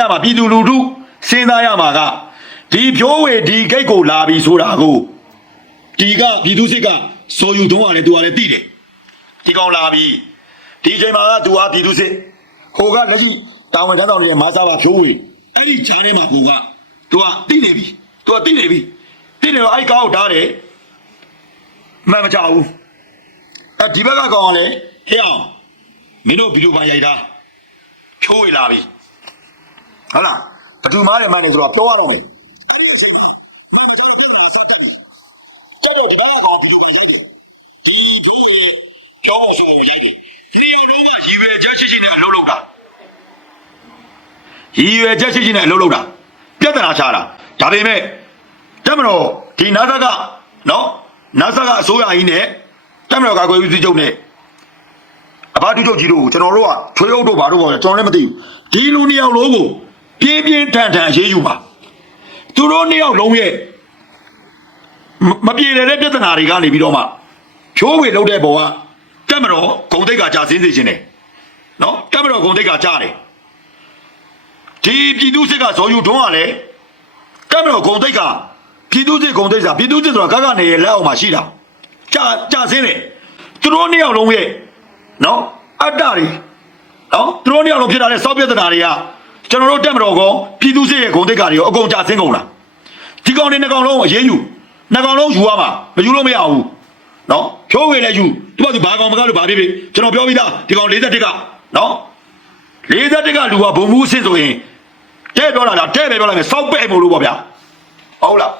ရမှာပြည်သူလူထုစဉ်းစားရမှာကဒီဖြိုးဝေဒီဂိတ်ကိုလာပြီဆိုတာကိုဒီကပြည်သူစစ်ကစော်ယူတုံးရတယ်သူကလည်းသိတယ်ဒီကောင်လာပြီဒီချိန်မှာကသူကပြည်သူစစ်ဟိုကလက်ရှိတာဝန်ထမ်းဆောင်နေတဲ့မာစာပါဖြိုးဝေအဲ့ဒီခြားထဲမှာဟိုကသူကသိနေပြီသူကသိနေပြီသိနေတော့အဲ့ကောက်ကိုဓာတ်တယ်မှန်မချဘူးအဲဒီဘက်ကကောင်ကလည်းဟဲ့အောင်မင်းတို့ဗီဒီယိုပိုင်းရိုက်တာဖြိုးဝေလာပြီ ဟုတ်လားဘသူမားတယ်မှန်းတယ်ဆိုတော့ပြောရတော့မယ်အဲ့ဒီအချိန်မှာမမတော်ပြဿနာဆက်တက်ပြီတော်တော်ဒီကောင်ကဒီလိုပဲလိုက်တယ်ဒီဘုံရဲ့ကျောင်းဆိုရိုက်တယ်ဒီရုံလုံးကရည်ရွယ်ချက်ရှိရှိနဲ့အလုပ်လုပ်တာရည်ရွယ်ချက်ရှိရှိနဲ့အလုပ်လုပ်တာပြဿနာချတာဒါပေမဲ့တက်မတော်ဒီနာသကနော်နာသကအစိုးရကြီးနဲ့တက်မတော်ကာကွယ်ရေးစည်းချုပ်နဲ့အဘတူချုပ်ကြီးတို့ကိုကျွန်တော်တို့ကချွေးအုပ်တို့ဘာတို့ပေါ့ကျွန်တော်လည်းမသိဘူးဒီလူနှစ်ယောက်လုံးကို ပြင်းပြင်းထန်ထန်အရေးယူပါသူတို့နှစ်ယောက်လုံးရဲ့မမပြေတဲ့ပြဿနာတွေကနေပြီးတော့မှဖြိုးဝေလောက်တဲ့ဘောကတက်မတော်ဂုံတိတ်ကကြာစင်းစေခြင်းတယ်နော်တက်မတော်ဂုံတိတ်ကကြာတယ်ဒီပြည်သူစစ်ကဇော်ယူထွန်းကလည်းတက်မတော်ဂုံတိတ်ကပြည်သူစစ်ဂုံတိတ်စာပြည်သူစစ်ဆိုတာကကနေရဲ့လက်အောက်မှာရှိတာကြာကြာစင်းတယ်သူတို့နှစ်ယောက်လုံးရဲ့နော်အတ္တတွေနော်သူတို့နှစ်ယောက်လုံးဖြစ်လာတဲ့စောက်ပြဿနာတွေက ကျွန်တော်တို့တက်မတော်ကောပြည်သူစစ်ရဲ့ဂုံတိတ်ကတွေရောအကုန်ကြဆင်းကုန်လားဒီကောင်တွေနှစ်ကောင်လုံးကိုအရေးယူနှစ်ကောင်လုံးယူရမှာမယူလို့မရဘူးနော်ဖြိုးဝေလည်းယူသူကသူဘာကောင်မကားလို့ဘာဖြစ်ဖြစ်ကျွန်တော်ပြောပြီးသားဒီကောင်41ကနော်41ကလူကဘုံမှုအဆင့်ဆိုရင်တဲ့ပြောလာတာတဲ့ပဲပြောလိုက်မယ်စောက်ပဲ့မို့လို့ပေါ့ဗျာဟုတ်လား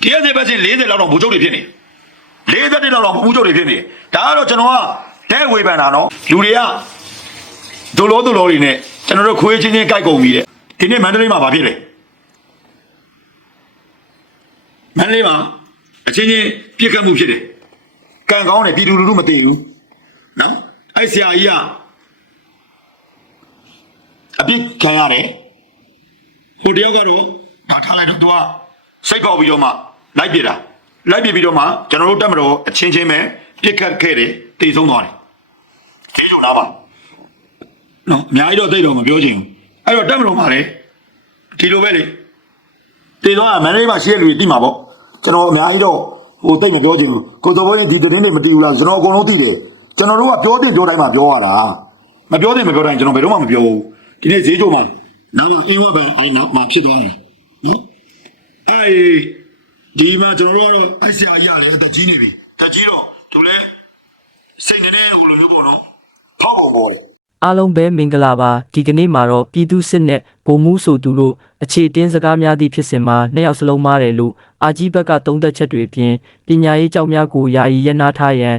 ဒီရက်စစ်ပဲစစ်40လောက်တော့ဘူချုပ်တွေဖြစ်နေတယ်40တက်လောက်တော့ဘူးချုပ်တွေဖြစ်နေဒါကတော့ကျွန်တော်ကတဲ့ဝေဖန်တာနော်လူတွေကဒုလောဒုလောတွေနဲ့ ကျွန်တော်တို့ခွေးချင်းချင်းကြိုက်ကုန်ပြီတဲ့ဒီနေ့မန္တလေးမှာဘာဖြစ်လဲမန္တလေးမှာအချင်းချင်းပြစ်ခတ်မှုဖြစ်တယ်ကံကောင်းတယ်ပြည်သူလူထုမသိဘူးနော်အဲ့ဆရာကြီးကအပြစ်ခံရတယ်ဟိုတယောက်ကတော့ဘာထားလိုက်တော့သူကစိတ်ပေါက်ပြီးတော့မှလိုက်ပြစ်တာလိုက်ပြစ်ပြီးတော့မှကျွန်တော်တို့တက်မတော်အချင်းချင်းပဲပြစ်ခတ်ခဲ့တယ်တည်ဆုံးသွားတယ်ကျေးဇူးလားပါ နော်အများကြီးတော့သိတော့မပြောချင်ဘူးအဲ့တော့တက်မတော်မှာလေဒီလိုပဲလေတည်သွားတာမန္တလေးမှာရှိတဲ့လူတွေသိမှာပေါ့ကျွန်တော်အများကြီးတော့ဟိုသိမပြောချင်ဘူးကိုစောဘိုးရင်ဒီတင်းတွေမသိဘူးလားကျွန်တော်အကုန်လုံးသိတယ်ကျွန်တော်တို့ကပြောတင်ပြောတိုင်းမှာပြောရတာမပြောတင်မပြောတိုင်းကျွန်တော်ဘယ်တော့မှမပြောဘူးဒီနေ့ဈေးကြိုမှာနောက်မှအင်းဝပဲအဲ့နောက်မှဖြစ်သွားတယ်နော်အဲ့ဒီမှာကျွန်တော်တို့ကတော့အဲ့ဆရာကြီးရတယ်တက်ကြီးနေပြီတက်ကြီးတော့သူလည်းစိတ်နည်းနည်းဟိုလိုမျိုးပေါ့နော်ဖောက်ပုံပေါ်တယ် အားလုံးပဲမင်္ဂလာပါဒီကနေ့မှာတော့ပြည်သူစစ်နဲ့ဗိုလ်မှူးဆိုသူတို့အခြေတင်းစကားများသည့်ဖြစ်စဉ်မှာနှစ်ယောက်စလုံးမားတယ်လို့အာကြီးဘက်ကသုံးသက်ချက်တွေအပြင်ပညာရေးကြောင့်များကိုယာယီရနာထားရန်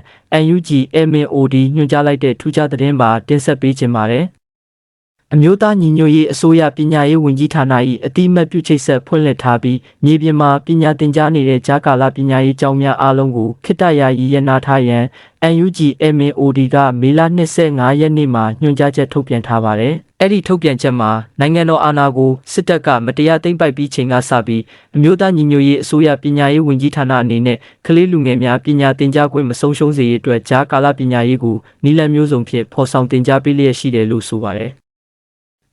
UNG MNOD ညွှန်ကြားလိုက်တဲ့ထူးခြားသတင်းပါတင်ဆက်ပေးခြင်းပါတယ် အမျိုးသားညီညွတ်ရေးအစိုးရပညာရေးဝန်ကြီးဌာန၏အတိအမတ်ပြုချိတ်ဆက်ဖွင့်လှစ်ထားပြီးမြေပြင်မှာပညာသင်ကြားနေတဲ့ဂျာကာလာပညာရေးကျောင်းများအားလုံးကိုခိတ္တယာယီရနာထားရန် UNG MNOD ကမေလ25ရက်နေ့မှာညွှန်ကြားချက်ထုတ်ပြန်ထားပါတယ်။အဲ့ဒီထုတ်ပြန်ချက်မှာနိုင်ငံတော်အာဏာကိုစစ်တပ်ကမတရားသိမ်းပိုက်ပြီးချိန်ကစပြီးအမျိုးသားညီညွတ်ရေးအစိုးရပညာရေးဝန်ကြီးဌာနအနေနဲ့ကလေးလူငယ်များပညာသင်ကြားခွင့်မဆုံးရှုံးစေရေးအတွက်ဂျာကာလာပညာရေးကိုနီလန်မျိုးစုံဖြင့်ဖော်ဆောင်သင်ကြားပေးလျက်ရှိတယ်လို့ဆိုပါတယ်။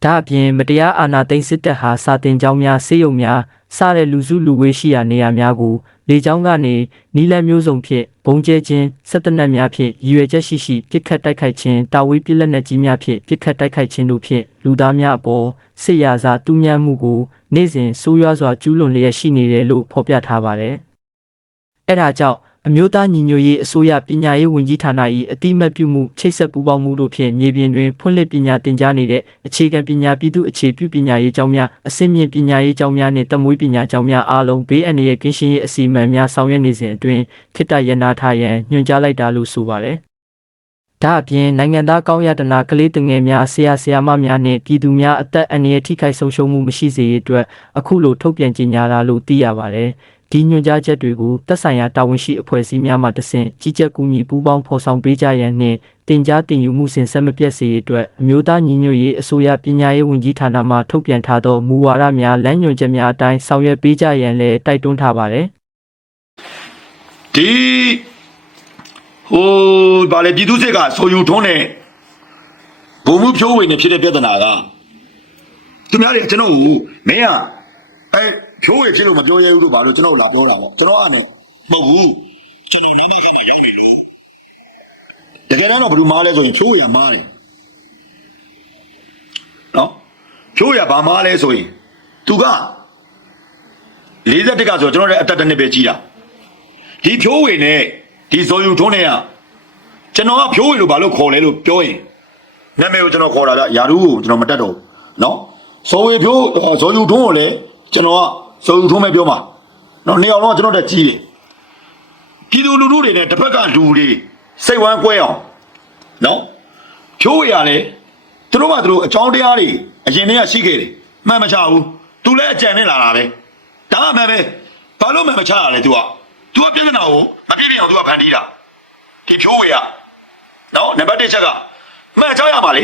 ဒါအပြင်မတရားအာဏာသိမ်းစစ်တပ်ဟာစာတင်ကျောင်းများဆေးရုံများစတဲ့လူစုလူဝေးရှိရာနေရာများကိုလေကြောင်းကနေနီလန်မျိုးစုံဖြင့်ဘုံကျဲခြင်းစစ်တပ်နက်များဖြင့်ရည်ရွယ်ချက်ရှိရှိပြစ်ခတ်တိုက်ခိုက်ခြင်းတာဝေးပြစ်လက်နက်ကြီးများဖြင့်ပြစ်ခတ်တိုက်ခိုက်ခြင်းတို့ဖြင့်လူသားများအပေါ်စစ်ရာဇာတူးမြတ်မှုကိုနေ့စဉ်ဆိုးရွားစွာကျူးလွန်လျက်ရှိနေတယ်လို့ဖော်ပြထားပါတယ်။အဲဒါကြောင့် အမျိုးသားညီညွတ်ရေးအစိုးရပညာရေးဝန်ကြီးဌာန၏အတိအမတ်ပြုမှုချိတ်ဆက်ပူးပေါင်းမှုတို့ဖြင့်မြေပြင်တွင်ဖွင့်လှစ်ပညာသင်ကြားနေတဲ့အခြေခံပညာပြည်သူအခြေပြုပညာရေးကျောင်းများအဆင့်မြင့်ပညာရေးကျောင်းများနှင့်တမွေးပညာကျောင်းများအားလုံးဘေးအန္တရာယ်ကင်းရှင်းရေးအစီအမံများဆောင်ရွက်နေစဉ်အတွင်းခိတ္တရနာထားရန်ညွှန်ကြားလိုက်တာလို့ဆိုပါတယ်။ဒါအပြင်နိုင်ငံသားကောင်းရတနာကလေးသူငယ်များဆရာဆရာမများနှင့်ပြည်သူများအသက်အန္တရာယ်ထိခိုက်ဆုံးရှုံးမှုမရှိစေရေးအတွက်အခုလိုထုတ်ပြန်ကြေညာတာလို့သိရပါတယ်။ ဒီညွှန်ကြားချက်တွေကိုသက်ဆိုင်ရာတာဝန်ရှိအဖွဲ့အစည်းများမှတဆင့်ကြီးကြပ်ကူညီပူးပေါင်းဖော်ဆောင်ပေးကြရန်နှင့်တင် जा တင်ယူမှုစဉ်ဆက်မပြတ်စေရေးအတွက်အမျိုးသားညီညွတ်ရေးအစိုးရပညာရေးဝန်ကြီးဌာနမှထုတ်ပြန်ထားသောမူဝါဒများလမ်းညွှန်ချက်များအတိုင်းဆောင်ရွက်ပေးကြရန်လည်းတိုက်တွန်းထားပါတယ်။ဒီဟိုဗာလေပြည်သူစစ်ကဆိုယူထုံးတဲ့ဘုံမှုဖြိုးဝင်နေဖြစ်တဲ့ပြဿနာကသူများတွေကျွန်တော်ကိုမင်းကအဲ ဖြိုးရဖြစ်လို့မပြောရဘူးလို့ဘာလို့ကျွန်တော်လာပြောတာပေါ့ကျွန်တော်အနေမဟုတ်ဘူးကျွန်တော်နာမခါရောက်နေလို့တကယ်တော့ဘယ်သူမားလဲဆိုရင်ဖြိုးရမားတယ်နော်ဖြိုးရဘာမားလဲဆိုရင်သူက41ကဆိုကျွန်တော်လည်းအသက်တစ်နှစ်ပဲကြီးတာဒီဖြိုးဝေနဲ့ဒီဇော်ယူထုံးနဲ့ကကျွန်တော်ကဖြိုးဝေလို့ဘာလို့ခေါ်လဲလို့ပြောရင်နာမည်ကိုကျွန်တော်ခေါ်တာကယာရုကိုကျွန်တော်မတက်တော့ဘူးနော်ဇော်ဝေဖြိုးဇော်ယူထုံးကိုလည်းကျွန်တော်က ဇော်ယူထုံးပဲပြောမှာနော်နေအောင်တော့ကျွန်တော်တက်ကြီးတယ်ပြည်သူလူထုတွေနဲ့တစ်ဖက်ကလူတွေစိတ်ဝမ်းကွဲအောင်နော်ဖြိုးဝေရလဲသူတို့ကသူတို့အကြောင်းတရားတွေအရင်တည်းကရှိခဲ့တယ်မှန်မချဘူးသူလည်းအကြံနဲ့လာတာပဲဒါမှန်ပဲဘာလို့မှန်မချရလဲ तू က तू ကပြဿနာကိုမပြည့်ပြည့်အောင် तू ကဖန်တီးတာဒီဖြိုးဝေရနော်နံပါတ်1ချက်ကမှန်ချရမှာလေ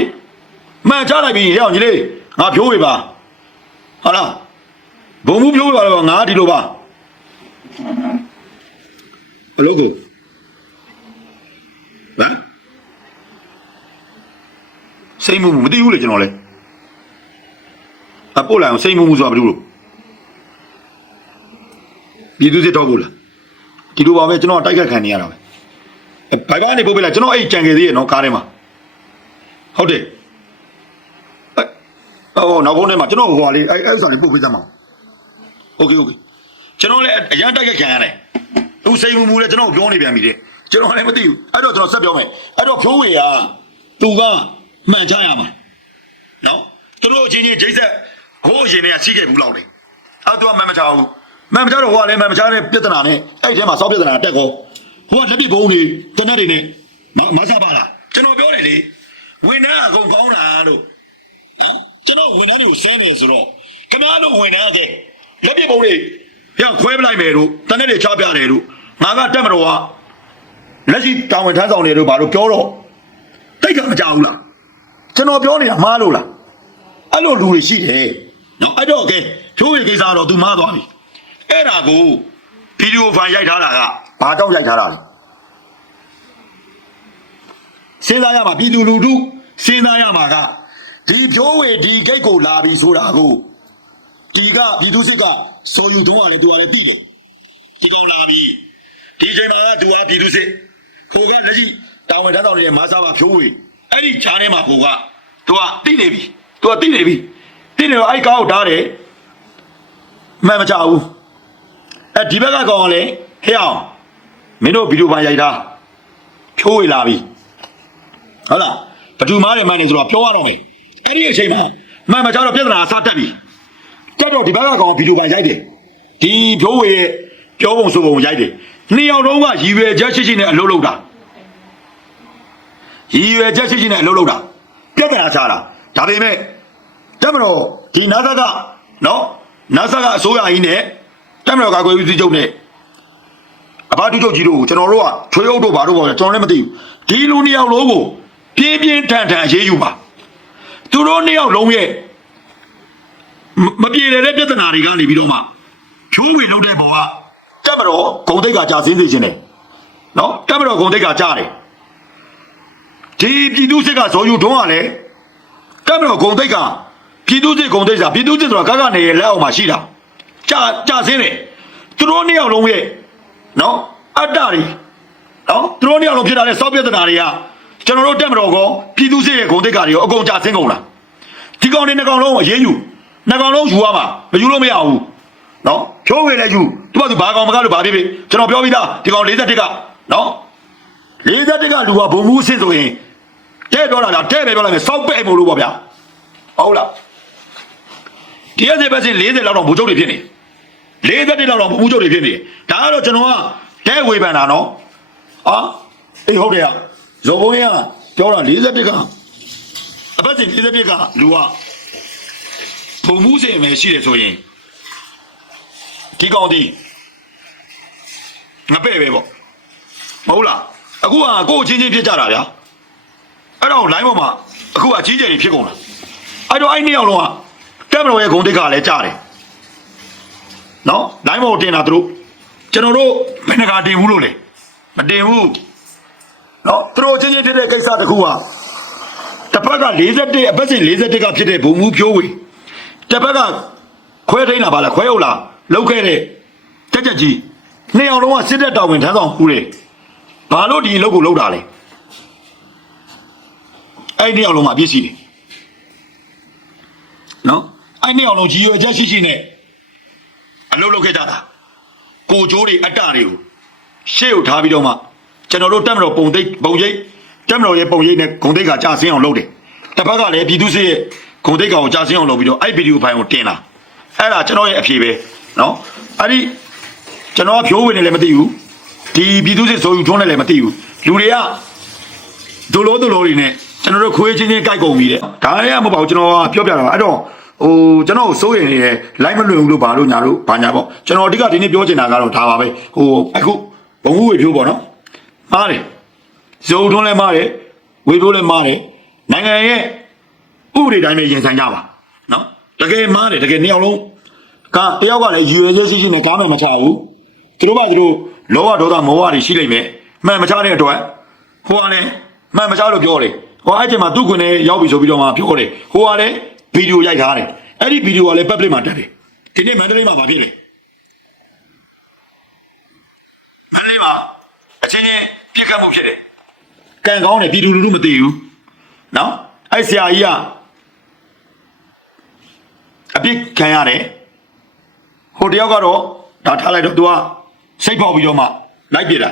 မှန်ချလိုက်ပြီဟဲ့အောင်ကြီးလေးငါဖြိုးဝေပါဟုတ်လား ဘုံမှုဖြိုးဝေပါတော့ငါဒီလိုပါဘလို့ကိုဟမ်စိတ်မှုမသိဘူးလေကျွန်တော်လေအပို့လိုက်အောင်စိတ်မှုမှုဆိုတာဘာလို့ပြည်သူစစ်တော့ဘူးလားဒီလိုပါပဲကျွန်တော်တိုက်ခတ်ခံနေရတာပဲဘိုင်ကနေပို့ပေးလိုက်ကျွန်တော်အဲ့ကြံခဲ့သေးရဲ့နော်ကားထဲမှာဟုတ်တယ်အဲ့ဟိုနောက်ဘုန်းထဲမှာကျွန်တော်ဟိုဟာလေးအဲ့အဲ့ဥစ္စာလေးပို့ပေးသမှာ โอเคโอเคကျွန်တော်လည်းအရန်တိုက်ခတ်ခံရတယ်သူစိတ်မှုမှုလည်းကျွန်တော်ပြောနေပြန်ပြီတဲ့ကျွန်တော်လည်းမသိဘူးအဲ့တော့ကျွန်တော်ဆက်ပြောမယ်အဲ့တော့ဖြိုးဝေကသူကမှန်ချရမှာနော်သူတို့အချင်းချင်းဂျိတ်ဆက်ဟိုးအရင်ကရှိခဲ့ဘူးလောက်လေအဲ့သူကမှန်မချဘူးမှန်မချတော့ဟိုကလည်းမှန်မချတဲ့ပြဿနာနဲ့အဲ့ထဲမှာစောက်ပြဿနာတက်ကောဟိုကလက်ပစ်ဘုံတွေတနက်တွေနဲ့မမဆပါလားကျွန်တော်ပြောတယ်လေဝင်နှန်းအကုန်ကောင်းတာလို့ နော်ကျွန်တော်ဝန်ထမ်းတွေကိုဆဲနေဆိုတော့ခင်ဗျားတို့ဝန်ထမ်းတဲ့ လက်ပြပုံတွေရခွဲပလိုက်မယ်တို့တနက်တွေချပြတယ်တို့ငါကတက်မတော်ကလက်ရှိတာဝန်ထမ်းဆောင်နေတို့ဘာလို့ပြောတော့တိတ်ကမကြောက်ဘူးလားကျွန်တော်ပြောနေတာမှားလို့လားအဲ့လိုလူတွေရှိတယ်နော်အဲ့တော့ကဲဖြိုးရကိစ္စတော့ तू မှားသွားပြီအဲ့ဒါကိုဗီဒီယိုဖိုင်ရိုက်ထားတာကဘာတောက်ရိုက်ထားတာလဲစဉ်းစားရမှာပြည်သူလူထုစဉ်းစားရမှာကဒီဖြိုးဝေဒီဂိတ်ကိုလာပြီဆိုတာကို ဒီကပြည်သူစစ်ကစော်ယူတော့ရတယ်သူကလည်းသိတယ်ဒီကောင်လာပြီဒီချိန်မှာကသူကပြည်သူစစ်ကိုကလက်ရှိတာဝန်ထမ်းဆောင်နေတဲ့မာစာပါဖြိုးဝေအဲ့ဒီဂျားထဲမှာကိုကသူကသိနေပြီသူကသိနေပြီသိနေတော့အဲ့ကောက်ထားတယ်မှန်မချဘူးအဲ့ဒီဘက်ကကောင်ကလည်းဟဲ့အောင်မင်းတို့ဗီဒီယိုပိုင်းရိုက်တာဖြိုးဝေလာပြီဟုတ်လားဘယ်သူမားတယ်မှန်တယ်ဆိုတော့ပြောရတော့မယ်အဲ့ဒီအချိန်မှာမှန်မှကြတော့ပြဿနာအစတက်ပြီ တက်တော့ဒီဘက်ကကောင်ဗီဒီယိုပါရိုက်တယ်ဒီဖြိုးဝေရဲ့ပြောပုံဆိုပုံရိုက်တယ်နှစ်ယောက်လုံးကရည်ရွယ်ချက်ရှိရှိနဲ့အလုပ်လုပ်တာရည်ရွယ်ချက်ရှိရှိနဲ့အလုပ်လုပ်တာပြဿနာချတာဒါပေမဲ့တက်မတော်ဒီနာသကနော်နာသကအစိုးရကြီးနဲ့တက်မတော်ကာကွယ်ရေးစည်းချုပ်နဲ့အဘတူချုပ်ကြီးတို့ကိုကျွန်တော်တို့ကထွေးအုပ်တို့ဘာတို့ပေါ့ကျွန်တော်လည်းမသိဘူးဒီလူနှစ်ယောက်လုံးကိုပြင်းပြင်းထန်ထန်အရေးယူပါသူတို့နှစ်ယောက်လုံးရဲ့ မမပြေတဲ့ပြဿနာတွေကနေပြီးတော့မှဖြိုးဝေလုပ်တဲ့ဘောကတက်မတော်ဂုံတိတ်ကကြာစင်းစေခြင်းတယ်နော်တက်မတော်ဂုံတိတ်ကကြာတယ်ဒီပြည်သူစစ်ကဇော်ယူထုံးကလည်းတက်မတော်ဂုံတိတ်ကပြည်သူစစ်ဂုံတိတ်စာပြည်သူစစ်ဆိုတာကကနေရဲ့လက်အောက်မှာရှိတာကြာကြာစင်းတယ်သူတို့နှစ်ယောက်လုံးရဲ့နော်အတ္တတွေနော်သူတို့နေရာလုံးဖြစ်လာတဲ့စောပြဿနာတွေကကျွန်တော်တို့တက်မတော်ကောပြည်သူစစ်ရဲ့ဂုံတိတ်ကတွေရောအကုန်ကြဆင်းကုန်လားဒီကောင်တွေနှစ်ကောင်လုံးကိုအရေးယူ နှစ်ကောင်လုံးယူရမှာမယူလို့မရဘူးနော်ဖြိုးဝေလည်းယူသူကသူဘာကောင်မကလို့ဘာဖြစ်ဖြစ်ကျွန်တော်ပြောပြီးသားဒီကောင်41ကနော်41ကလူကဘုံမှုစစ်ဆိုရင်တဲ့ပြောတာလားတဲ့ပဲပြောလိုက်မယ်စောက်ပဲ့မို့လို့ပေါ့ဗျာဟုတ်လားဒီရက်စစ်ပဲစစ်40လောက်တော့ဘူချုပ်တွေဖြစ်နေ41လောက်တော့ဘူချုပ်တွေဖြစ်နေဒါကတော့ကျွန်တော်ကတဲ့ဝေဖန်တာနော်အာအေးဟုတ်တယ်ရဇော်ဘုံရပြောတာ41ကအပတ်စဉ်41ကလူက ပုံမှုစိတ်ပဲရှိတယ်ဆိုရင်ဒီကောင်ဒီငပဲ့ပဲပေါ့မဟုတ်လားအခုကကိုယ်ချင်းချင်းဖြစ်ကြတာဗျာအဲ့တော့ line ပေါ်မှာအခုကအကြီးကျယ်ကြီးဖြစ်ကုန်တာအဲ့တော့အဲ့နှစ်ယောက်လုံးကတက်မတော်ရဲ့ဂုံတိတ်ကလည်းကြားတယ်နော် line ပေါ်ကိုတင်တာသူတို့ကျွန်တော်တို့ဘယ်နှကတင်ဘူးလို့လဲမတင်ဘူးနော်သူတို့ချင်းချင်းဖြစ်တဲ့ကိစ္စတစ်ခုဟာတစ်ဖက်က41အပတ်စဉ်41ကဖြစ်တဲ့ဘုံမှုဖြိုးဝေ တစ်ဘက်ကခွဲထိန်းတာပါလားခွဲဟုတ်လားလောက်ခဲ့တဲ့တက်ချက်ကြီးနှစ်ယောက်လုံးကစစ်တပ်တော်ဝင်ထမ်းဆောင်ဦးတယ်ဘာလို့ဒီအလုပ်ကိုလုပ်တာလဲအဲ့ဒီနှစ်ယောက်လုံးမှာအပြစ်ရှိတယ်နော်အဲ့နှစ်ယောက်လုံးကြီးရွယ်ချက်ရှိရှိနဲ့အလုပ်လုပ်ခဲ့ကြတာကိုကြိုးတွေအတ္တတွေကိုရှေ့ကိုထားပြီးတော့မှကျွန်တော်တို့တက်မတော်ပုံသိပ်ပုံရိပ်တက်မတော်ရဲ့ပုံရိပ်နဲ့ဂုံသိက္ခာကြာဆင်းအောင်လုပ်တယ်တစ်ဖက်ကလည်းပြည်သူစစ်ရဲ့ ဂုံသိက္ခာကိုကြာဆင်းအောင်လုပ်ပြီးတော့အဲ့ဗီဒီယိုဖိုင်ကိုတင်လာအဲ့ဒါကျွန်တော်ရဲ့အဖြေပဲနော်အဲ့ဒီကျွန်တော်ကဖြိုးဝင်နေလည်းမသိဘူးဒီပြည်သူစစ်ဆိုယူထွန်းနေလည်းမသိဘူးလူတွေကဒလိုဒလိုတွေနဲ့ကျွန်တော်တို့ခွေးချင်းချင်းကြိုက်ကုန်ပြီတဲ့ဒါလည်းမဟုတ်ပါဘူးကျွန်တော်ကပြောပြတာပါအဲ့တော့ဟိုကျွန်တော်စိုးရင်နေတယ်လိုက်မလွင်ဘူးလို့ဘာလို့ညာလို့ဘာညာပေါ့ကျွန်တော်အဓိကဒီနေ့ပြောချင်တာကတော့ဒါပါပဲဟိုအခုဘုံမှုဝေဖြိုးပေါ့နော်မားတယ်ဇုံထွန်းလည်းမားတယ်ဝေဖြိုးလည်းမားတယ်နိုင်ငံရဲ့ ဥပဒေတိုင်းပဲရင်ဆိုင်ကြပါနော်တကယ်မားတယ်တကယ်နှစ်ယောက်လုံးကတယောက်ကလည်းယူရဲရဲရှိရှိနဲ့ကားမှမချဘူးသူတို့ကသူတို့လောဘဒေါသမောဟတွေရှိလိမ့်မယ်မှန်မချတဲ့အတွက်ဟိုကလည်းမှန်မချလို့ပြောတယ်ဟိုအဲ့ချိန်မှာသူ့ခွင်နဲ့ရောက်ပြီဆိုပြီးတော့မှပြောတယ်ဟိုကလည်းဗီဒီယိုရိုက်ထားတယ်အဲ့ဒီဗီဒီယိုကလည်း public မှာတက်တယ်ဒီနေ့မန္တလေးမှာဘာဖြစ်လဲမန္တလေးမှာအချင်းချင်းပြစ်ခတ်မှုဖြစ်တယ်ကံကောင်းတယ်ပြည်သူလူထုမသိဘူးနော်အဲ့ဆရာကြီးက အပြစ်ခံရတယ်ဟိုတယောက်ကတော့ဒါထားလိုက်တော့ तू ကစိတ်ပေါက်ပြီးတော့မှလိုက်ပြတာ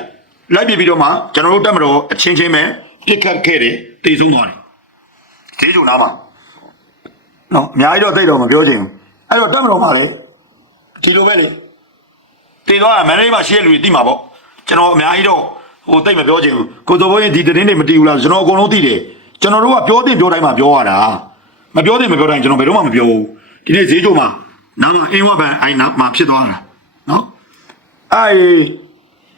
လိုက်ပြပြီးတော့မှကျွန်တော်တို့တက်မတော်အချင်းချင်းပဲပြစ်ခတ်ခဲ့တယ်တေဆုံးသွားတယ်ဈေးကြုံသားမှာနော်အများကြီးတော့တိတ်တော့မပြောချင်ဘူးအဲ့တော့တက်မတော်မှာလေဒီလိုပဲလေတေသွားတာမန္တလေးမှာရှိတဲ့လူတွေသိမှာပေါ့ကျွန်တော်အများကြီးတော့ဟိုတိတ်မပြောချင်ဘူးကိုတော်ဘိုးရင်ဒီသတင်းတွေမတီးဘူးလားကျွန်တော်အကုန်လုံးသိတယ်ကျွန်တော်တို့ကပြောတင်ပြောတိုင်းမှာပြောရတာမပြောတင်မပြောတိုင်းကျွန်တော်ဘယ်တော့မှမပြောဘူး ဒီနေ့ဈေးကြုံမှာနားမှာအင်းဝဘန်အိုင်နာမှာဖြစ်သွားတာနော်အဲ့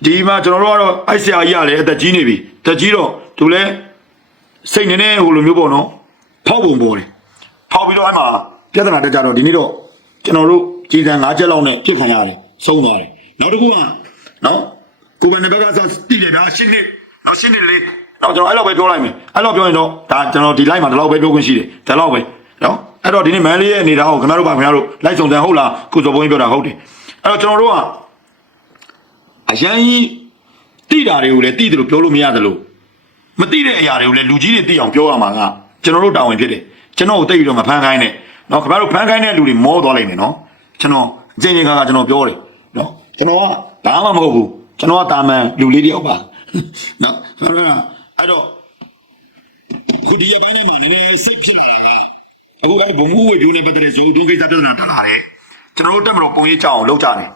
ဒီမှာကျွန်တော်တို့ကတော့အိုက်ဆရာကြီးကလည်းအသက်ကြီးနေပြီအသက်ကြီးတော့သူလည်းစိတ်နေနေဟိုလိုမျိုးပေါ့နော်ဖောက်ပုံပေါ်တယ်ဖောက်ပြီးတော့အဲ့မှာပြဿနာတက်ကြတော့ဒီနေ့တော့ကျွန်တော်တို့ကြည်စံ၅ချက်လောက်နဲ့ပြစ်ခံရတယ်ဆုံးသွားတယ်နောက်တစ်ခုကနော်ကိုယ်ပိုင်တဲ့ဘက်ကစတိတယ်ဗျာရှင်းနေနော်ရှင်းနေလေတော့ကျွန်တော်အဲ့လောက်ပဲပြောလိုက်မယ်အဲ့လောက်ပြောရင်တော့ဒါကျွန်တော်ဒီ line မှာဒီလောက်ပဲပြောခွင့်ရှိတယ်ဒါလောက်ပဲနော် အဲ့တော့ဒီနေ့မန်လေးရဲ့အနေထားကိုခင်ဗျားတို့ပါခင်ဗျားတို့လိုက်စုံတယ်ဟုတ်လားကိုစောဘုန်းကြီးပြောတာဟုတ်တယ်အဲ့တော့ကျွန်တော်တို့ကအရန်ကြီးတိတာတွေကိုလည်းတိတယ်လို့ပြောလို့မရတယ်လို့မတိတဲ့အရာတွေကိုလည်းလူကြီးတွေသိအောင်ပြောရမှာကကျွန်တော်တို့တာဝန်ဖြစ်တယ်ကျွန်တော်ကိုတိတ်ပြီးတော့မဖမ်းခိုင်းနဲ့နော်ခင်ဗျားတို့ဖမ်းခိုင်းတဲ့လူတွေမောသွားလိမ့်မယ်နော်ကျွန်တော်အချင်းချင်းကကကျွန်တော်ပြောတယ်နော်ကျွန်တော်ကဘာမှမဟုတ်ဘူးကျွန်တော်ကတာမန်လူလေးတယောက်ပါနော်အဲ့တော့အဲ့တော့ခုဒီရပိုင်းနဲ့မှနည်းနည်းစိတ်ဖြစ်လာတာ အခုအဲ့ဘုံမှုဝေကျိုးနဲ့ပတ်သက်တဲ့ဇုံတွန်းကိစ္စပြဿနာတက်လာတယ်ကျွန်တော်တို့တက်မလို့ပုံရေးချအောင်လုပ်ကြတယ်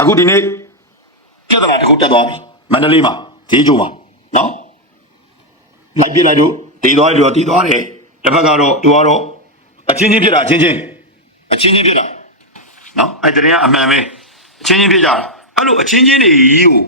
အခုဒီနေ့ပြဿနာတစ်ခုတက်သွားပြီမန္တလေးမှာဈေးကျိုးမှာနော်လိုက်ပြစ်လိုက်တော့တည်သွားတယ်တော့တည်သွားတယ်တစ်ဖက်ကတော့သူကတော့အချင်းချင်းဖြစ်တာအချင်းချင်းအချင်းချင်းဖြစ်တာနော်အဲ့တရင်ကအမှန်ပဲအချင်းချင်းဖြစ်ကြတာအဲ့လိုအချင်းချင်းတွေကြီးကို